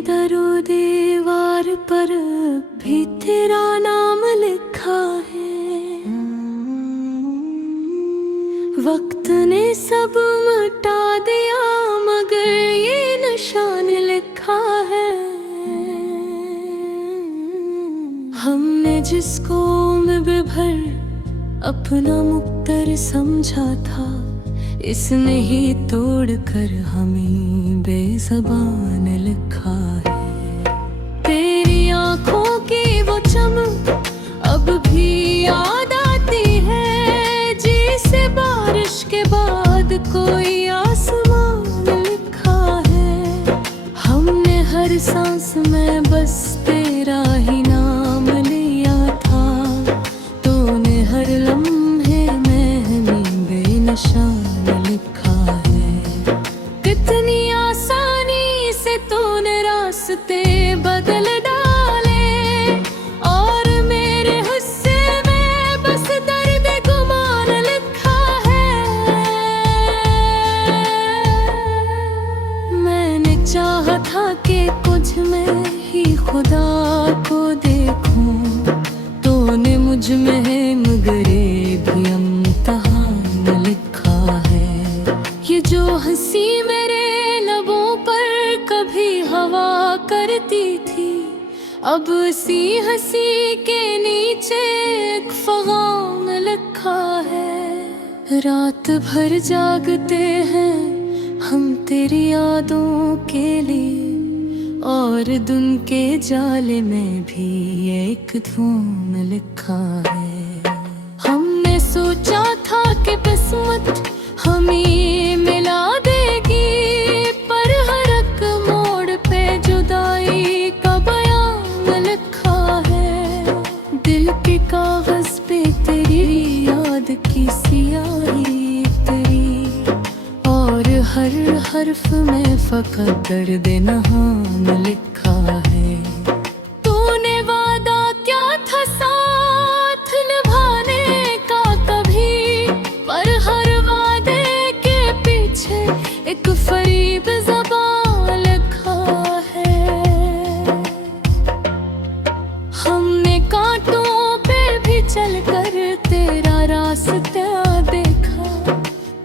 दरो दीवार पर भी तेरा नाम लिखा है। वक्त ने सब मिटा दिया मगर ये निशान लिखा है। हमने जिसको उम्र भर अपना मुक्तर समझा था, इसने ही तोड़ कर हमें बेज़बान लिखा है। तेरी आंखों की वो चमक अब भी याद आती है, जैसे बारिश के बाद कोई आसमान लिखा है। हमने हर सांस में बस तेरा ही नाम लिया था, तूने हर लम्हे में हमें बेनिशान लिखा है। कितनी आसानी से तूने रास्ते बदल डाले और मेरे हिस्से में बस दर्द गुमान लिखा है। मैंने चाहा था कि कुछ में ही खुदा को देखूं, तूने मुझ में है मगर भी इम्तिहान लिखा है। ये जो हंसी मेरे लबों पर कभी हवा करती थी, अब इसी हंसी के नीचे एक फ़ग़ान लिखा है। रात भर जागते हैं हम तेरी यादों के लिए, और दिन के जाले में भी एक धुन लिखा है। हमने सोचा था कि किस्मत हमें मिला देगी, पर हर एक मोड़ पे जुदाई का बयान लिखा है। दिल के कागज पे तेरी याद की सियाही तेरी, और हर हर्फ में फ़क़त दर्द नहान लिखा है। तूने वादा क्या था साथ निभाने का कभी, पर हर वादे के पीछे एक फरीब ज़बान लिखा है। हमने कांटों पे भी चलकर तेरा रास्ता देखा,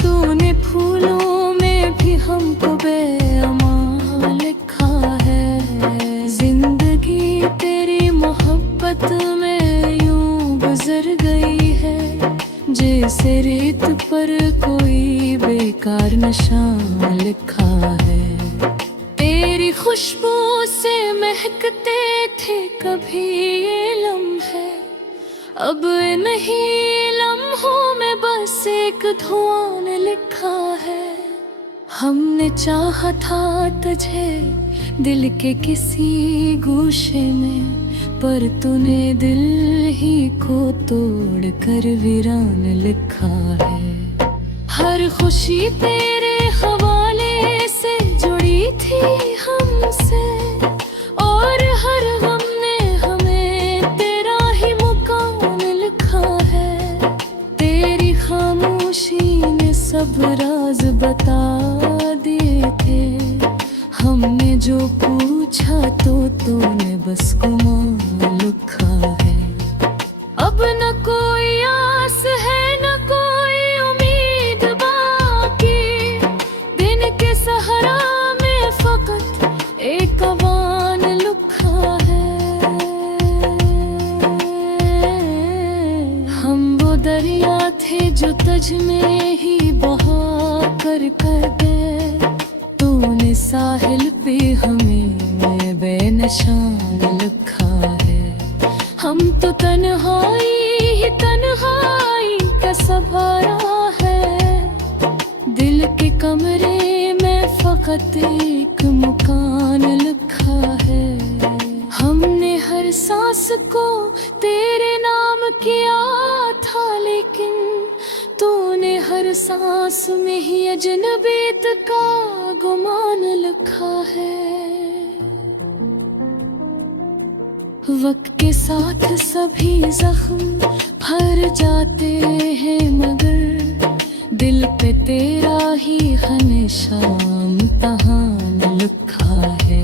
तूने फूलों में भी हमको बेअमान लिखा है। जिंदगी तेरी मोहब्बत में यूं गुजर गई है, जैसे रेत पर कोई बेकार निशान लिखा है। तेरी खुशबू से महकते थे कभी ये लम्हे, अब नहीं लम्हों में बस एक धुआं लिखा है। हमने चाहा था तुझे दिल के किसी गोशे में, पर तूने दिल ही को तोड़ कर वीरान लिखा है। हर खुशी तेरे हवाले से जुड़ी थी हमसे, और हर गम ने हमें तेरा ही मुकाम लिखा है। तेरी खामोशी ने सब राज बता दिए थे, हमने जो पूछा तो तूने बस गुमान लिखा है। अब न कोई आस है न कोई उम्मीद बाकी, दिन के सहरा में फ़क़त एक आवान लिखा है। हम वो दरिया थे जो तुझ में ही बहा कर गए, तूने साहिल पे हमें बेनिशान लिखा है। हम तो तन्हाई का सहारा है, दिल के कमरे में फ़क़त एक मकान लिखा है। हमने हर सांस को तेरे नाम किया था, लेकिन तूने हर सांस में ही अजनबीत का गुमान लिखा है। वक्त के साथ सभी जख्म भर जाते हैं, मगर दिल पे तेरा ही हमेशा इम्तिहान लिखा है।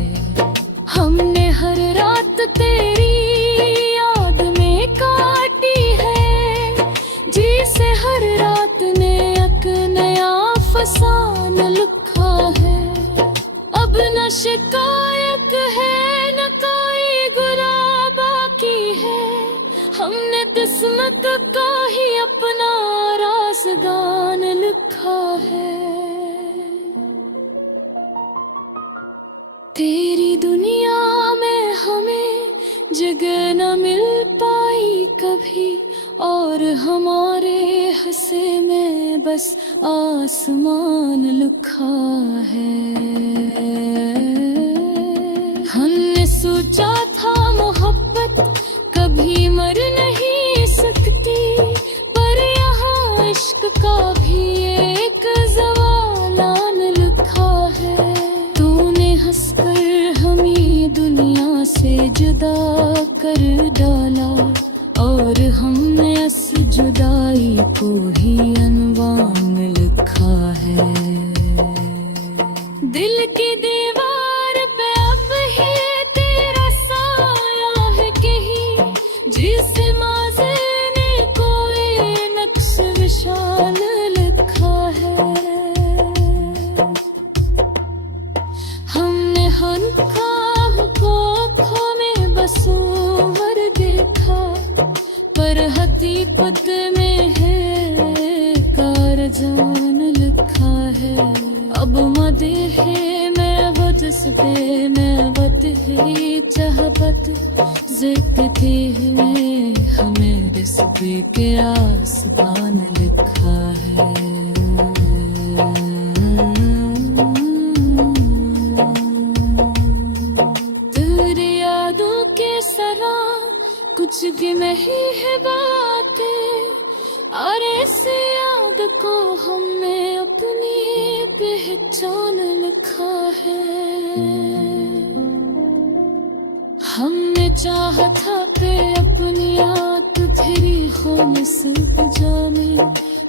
तेरी याद में काटी है, जिसे हर रात ने एक नया फसाना लिखा है। अब न शिकायत है न कोई गुनाह बाकी है, हमने किस्मत का ही अपना राज़गान लिखा है। तेरी दुनिया में हमें जगह न मिल पाई कभी, और हमारे हिस्से में बस आसमान लिखा है। हमने सोचा था मोहब्बत कभी मर नहीं सकती, पर यहाँ इश्क का भी एक ज़वालान लिखा है। तूने हंसकर हमें दुनिया से जुदा कर डाला, और हमने इस जुदाई को ही अनवान लिखा है। दिल की दीवार पे अब ही तेरा साया है कहीं, जिसे माज़ी ने कोई नक्श विशाल लिखा है। हमने हर ख्वाब को आँखों में बसूवर देखा, पर हकीकत में है कारजान लिखा है। अब मदीह में वजस पे मैं बत ही चाहत ज़िक्र है, हमें रिस्ते के आसमान लिखा है। तेरी यादों के सरा कुछ गिने ही है बातें, और ऐसे याद को हमने अपनी पहचान लिखा है। हमने चाहा था कि अपनी याद तेरी खामोश जाने,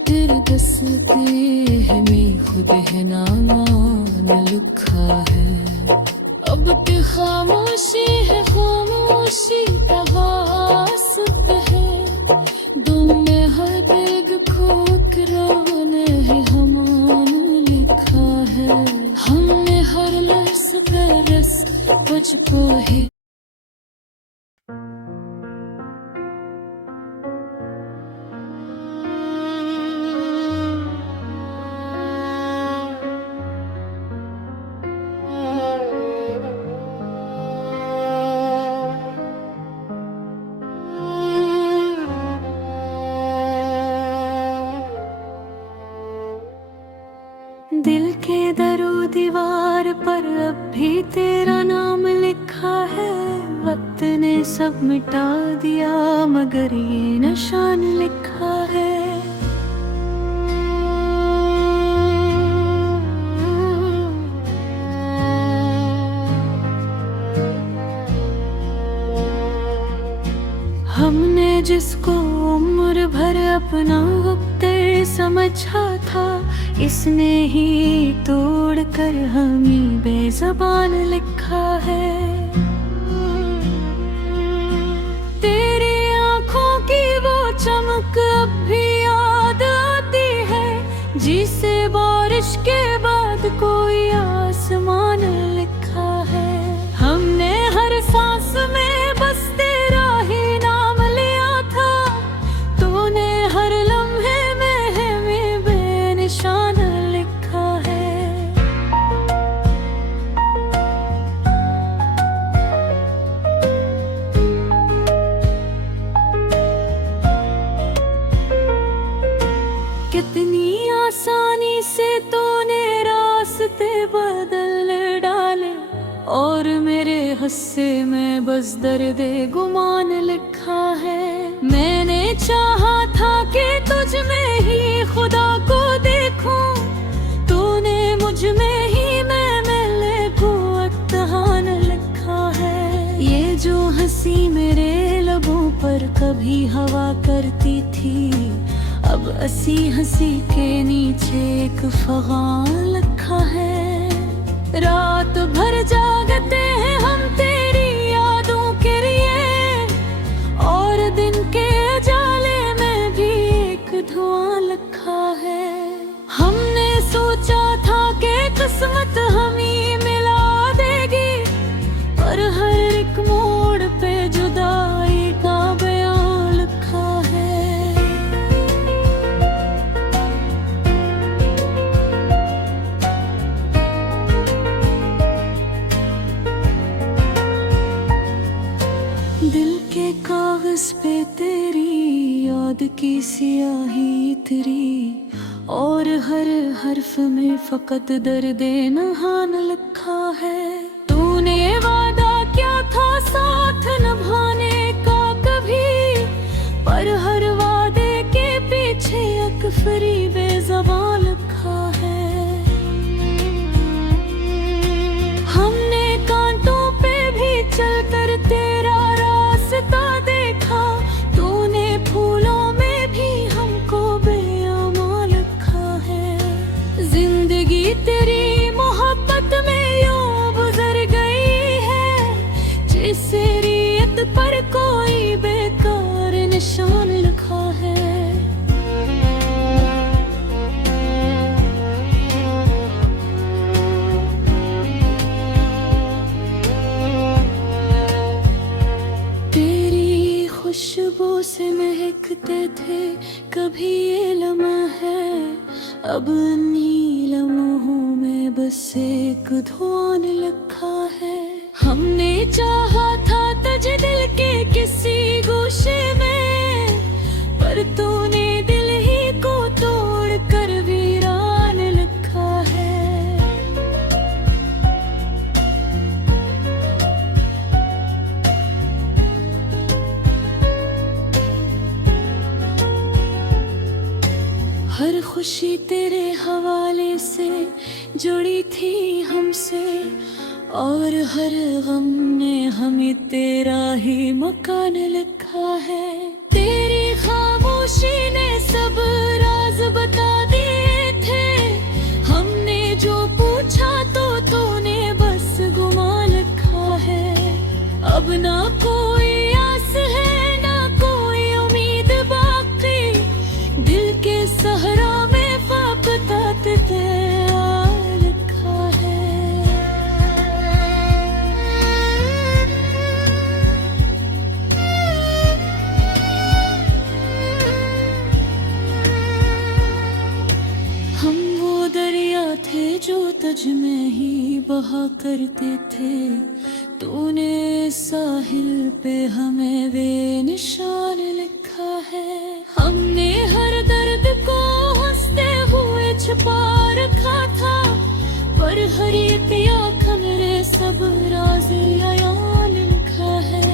तेरे दस्ते में खुद है नामान लिखा है। अब की खामोशी है खामोशी का वास्त है, दुम में हर दिग खोकराने है हमान लिखा है। हमने हर लहस पे रस मुझको ही दिल के दरो दीवार पर अब भी तेरा नाम लिखा है। वक्त ने सब मिटा दिया मगर ये निशान लिखा है। हमने जिसको उम्र भर अपना वक्त समझा था, इसने ही तोड़ कर हमें बेज़बान लिखा है। तेरी आँखों की वो चमक अब भी याद आती है, जिसे बारिश के बाद कोई आसमान लिखा है। हमने हर सांस में बस तेरा ही नाम लिया था, तूने हर लम्हे में हमें बेनिशान लिखा है। कितनी आसानी से तूने रास्ते बदल डाले, और मेरे हिस्से में बस दर्द गुमान लिखा है। मैंने चाहा था कि तुझ में ही खुदा को देखूं, तूने मुझ में ही मैं मिले को इत्तेहान लिखा है। ये जो हंसी मेरे लबों पर कभी हवा करती थी, अब हंसी हंसी के नीचे एक फगान लिखा है। रात भर जागते हैं हम तेरी यादों के लिए, पे जुदाई का बयान लिखा है। दिल के कागज पे तेरी याद की सियाही तेरी, और हर हर्फ में फकत दर्द नहान लिखा है। तूने वादा क्या था साथ निभाने का कभी, पर हर वादे के पीछे एक फरीब बेज़बान लिखा है। हमने कांटों पे भी चलकर तेरा रास्ता देखा, तूने फूलों में भी हमको बेअमां लिखा है। जिंदगी तेरी मोहब्बत में यूं गुजर गई है, जिसे रीत पर कोई बेकार निशान लिखा है। तेरी खुशबू से महकते थे कभी ये लम्हे, अब नीलमों में बस एक धुआं लिखा है। हमने चाहा था तुझे दिल के किसी गोशे में, पर तूने दिल ही को तोड़ कर वीरान लिखा है। हर खुशी तेरे हवाले से जुड़ी थी हमसे, और हर गम ने हमें तेरा ही मकान लिखा है। तेरी खामोशी ने सब राज बता दिए थे, हमने जो पूछा तो तूने बस गुमान लिखा है। अब ना कोई आस है ना कोई उम्मीद बाकी, दिल के सहरा में फकत तेरा लिखा है। हम वो दरिया थे जो तुझ में ही बहा करते थे, तूने साहिल पे हमें बेनिशान लिखा है। हमने हर दर्द को हंसते हुए छुपा रखा था, पर हर एक आँख मेरे सब राज अयान लिखा है।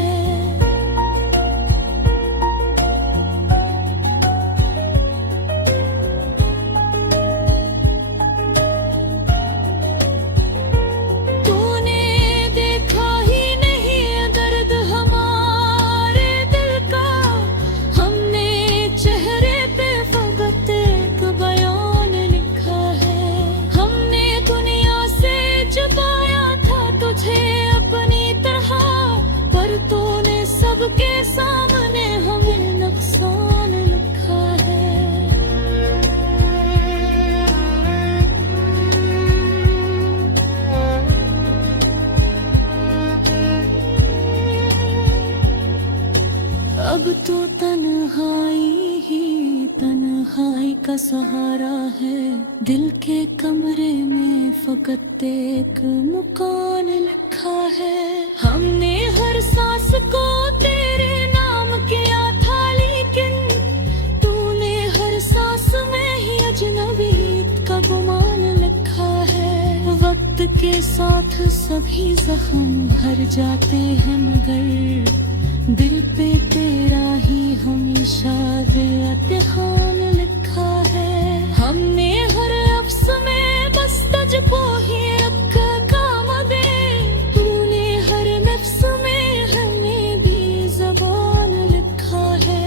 तूने देखा ही नहीं दर्द हमारे दिल का, हमने चेहरे पे फकत एक बयान लिखा है। हमने दुनिया से छुपाया था तुझे अपनी तरह, पर तूने सबके सामने हमें नुकसान लिखा है। अब तो तन्हाई ही तन्हाई का सहारा है, दिल के कमरे में फकत एक मुकान लिखा है। हमने हर सांस को तेरे नाम किया था, लेकिन तूने हर सांस में ही अजनबीत का गुमान लिखा है। वक्त के साथ सभी जख्म भर जाते हैं, मगर दिल पे तेरा ही हमेशा इत्तेहान लिखा है। हमने हर लफ्ज़ में बस तुझको ही रख काम दे, तूने हर नफ्स में हमें भी ज़बान लिखा है।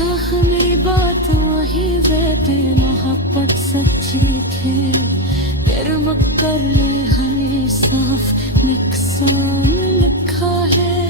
आखिरी बात वही वैसे मोहब्बत सच्ची थी, तेरे मक्कर ने हमें साफ नुकसान लिखा है।